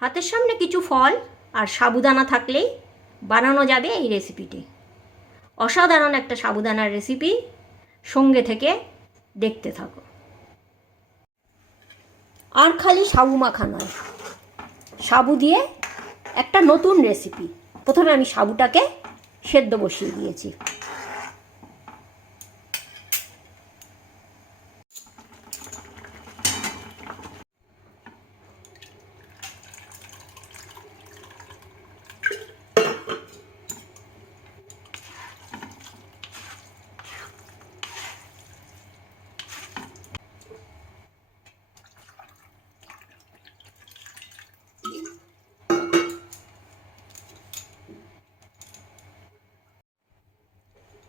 হাতের সামনে কিছু ফল আর সাবুদানা থাকলেই বানানো যাবে এই রেসিপিটি অসাধারণ একটা সাবুদানার রেসিপি সঙ্গে থেকে দেখতে থাকো। আর খালি সাবু মাখা নয়, সাবু দিয়ে একটা নতুন রেসিপি প্রথমে আমি সাবুটাকে সেদ্ধ বসিয়ে দিয়েছি।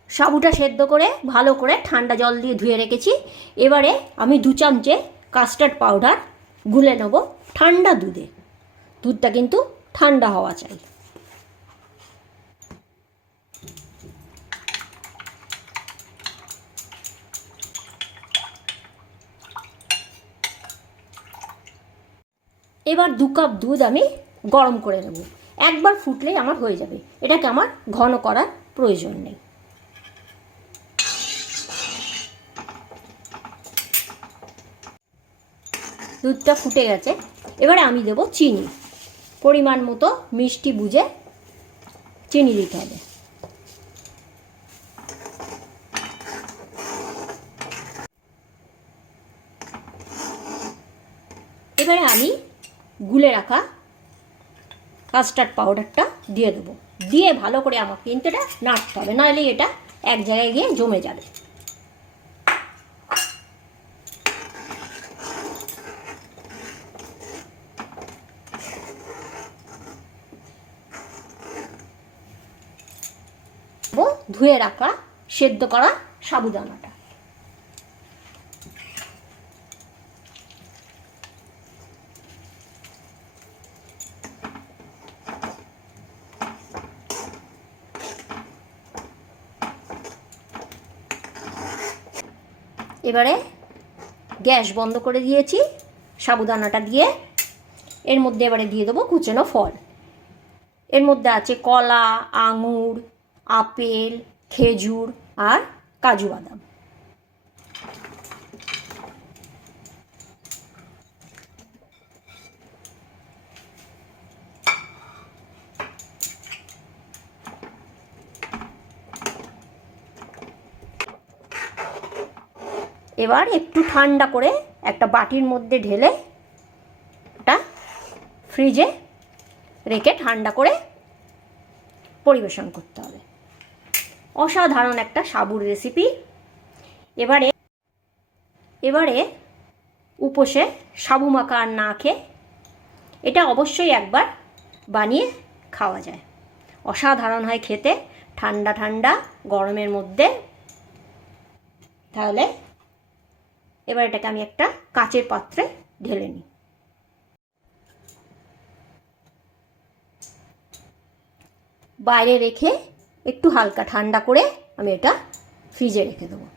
সাবুটা সেদ্ধ করে ভালো করে ঠান্ডা জল দিয়ে ধুয়ে রেখেছি। এবারে আমি দু চামচে কাস্টার্ড পাউডার গুলে নেব ঠান্ডা দুধে। দুধটা কিন্তু ঠান্ডা হওয়া চাই। এবার দু কাপ দুধ আমি গরম করে নেব। একবার ফুটলেই আমার হয়ে যাবে। এটাকে আমার ঘন করার প্রয়োজন নেই। দুধটা ফুটে গেছে। এবারে আমি দেব চিনি। পরিমাণ মতো মিষ্টি বুঝে চিনি দিতে হবে। এবারে আমি গুলে রাখা কাস্টার্ড পাউডারটা দিয়ে দেবো। দিয়ে ভালো করে আমাকে কিন্তু এটা নাড়তে হবে। নাহলে এটা এক জায়গায় গিয়ে জমে যাবে। ধুয়ে রাখা, সেদ্ধ করা সাবুদানাটা। এবারে গ্যাস বন্ধ করে দিয়েছি, সাবুদানাটা দিয়ে। এর মধ্যে এবারে দিয়ে দেবো কুচনো ফল। এর মধ্যে আছে কলা, আঙুর আপেল, খেজুর আর কাজু বাদাম। এবার একটু ঠান্ডা করে একটা বাটির মধ্যে ঢেলে ওটা ফ্রিজে রেখে ঠান্ডা করে পরিবেশন করতে হবে। অসাধারণ একটা সাবুর রেসিপি এবারে এবারে উপসে সাবু মাখা আর না খেয়ে এটা অবশ্যই একবার বানিয়ে খাওয়া যায়। অসাধারণ হয় খেতে, ঠান্ডা ঠান্ডা, গরমের মধ্যে। তাহলে এবার এটাকে আমি একটা কাচের পাত্রে ঢেলে নিই। বাইরে রেখে একটু হালকা ঠান্ডা করে আমি এটা ফ্রিজে রেখে দেবো।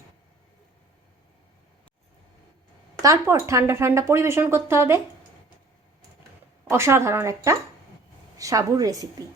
তারপর ঠান্ডা ঠান্ডা পরিবেশন করতে হবে। অসাধারণ একটা সাবুর রেসিপি